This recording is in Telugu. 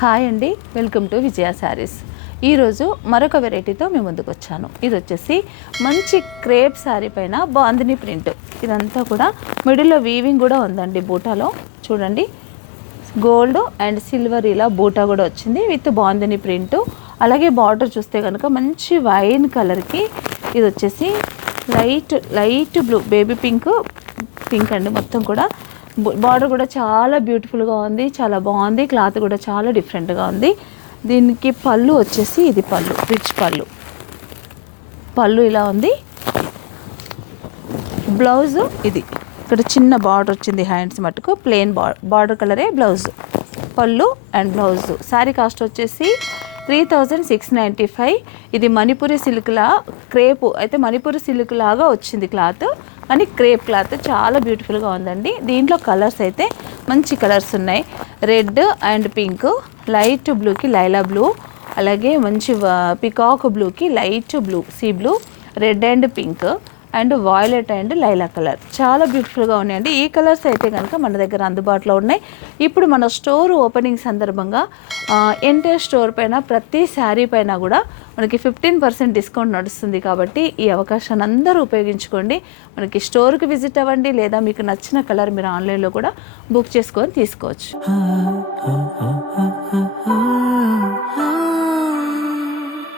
హాయ్ అండి, వెల్కమ్ టు విజయ శారీస్. ఈరోజు మరొక వెరైటీతో మేము ముందుకు వచ్చాను. ఇది వచ్చేసి మంచి క్రేప్ శారీ పైన బాందిని ప్రింట్. ఇదంతా కూడా మిడిల్లో వీవింగ్ కూడా ఉందండి. బూటాలో చూడండి, గోల్డ్ అండ్ సిల్వర్ ఇలా బూటా కూడా వచ్చింది విత్ బాందిని ప్రింట్. అలాగే బార్డర్ చూస్తే కనుక మంచి వైన్ కలర్కి ఇది వచ్చేసి లైట్ బ్లూ బేబీ పింక్ అండి. మొత్తం కూడా బార్డర్ కూడా చాలా బ్యూటిఫుల్గా ఉంది, చాలా బాగుంది. క్లాత్ కూడా చాలా డిఫరెంట్గా ఉంది. దీనికి పళ్ళు వచ్చేసి ఇది పళ్ళు, రిచ్ పళ్ళు ఇలా ఉంది. బ్లౌజ్ ఇది ఇక్కడ చిన్న బార్డర్ వచ్చింది, హ్యాండ్స్ మటుకు ప్లెయిన్ బార్డర్ కలరే బ్లౌజ్. పళ్ళు అండ్ బ్లౌజ్. శారీ కాస్ట్ వచ్చేసి 3695. ఇది మణిపురి సిల్క్లా క్రేపు అయితే మణిపురి సిల్క్ లాగా వచ్చింది క్లాత్, కానీ క్రేప్ క్లాత్ చాలా బ్యూటిఫుల్గా ఉందండి. దీంట్లో కలర్స్ అయితే మంచి కలర్స్ ఉన్నాయి. రెడ్ అండ్ పింక్, లైట్ బ్లూకి లైలా బ్లూ, అలాగే మంచి పికాక్ బ్లూకి light blue sea blue, red and pink and violet and Laila colour చాలా బ్యూటిఫుల్గా ఉన్నాయండి. ఈ కలర్స్ అయితే కనుక మన దగ్గర అందుబాటులో ఉన్నాయి. ఇప్పుడు మన స్టోర్ ఓపెనింగ్ సందర్భంగా ఎంటైర్ స్టోర్ పైన ప్రతి శారీ పైన కూడా మనకి 15% డిస్కౌంట్ నడుస్తుంది. కాబట్టి ఈ అవకాశాన్ని అందరూ ఉపయోగించుకోండి. మనకి స్టోర్కి విజిట్ అవ్వండి, లేదా మీకు నచ్చిన కలర్ మీరు ఆన్లైన్లో కూడా బుక్ చేసుకొని తీసుకోవచ్చు.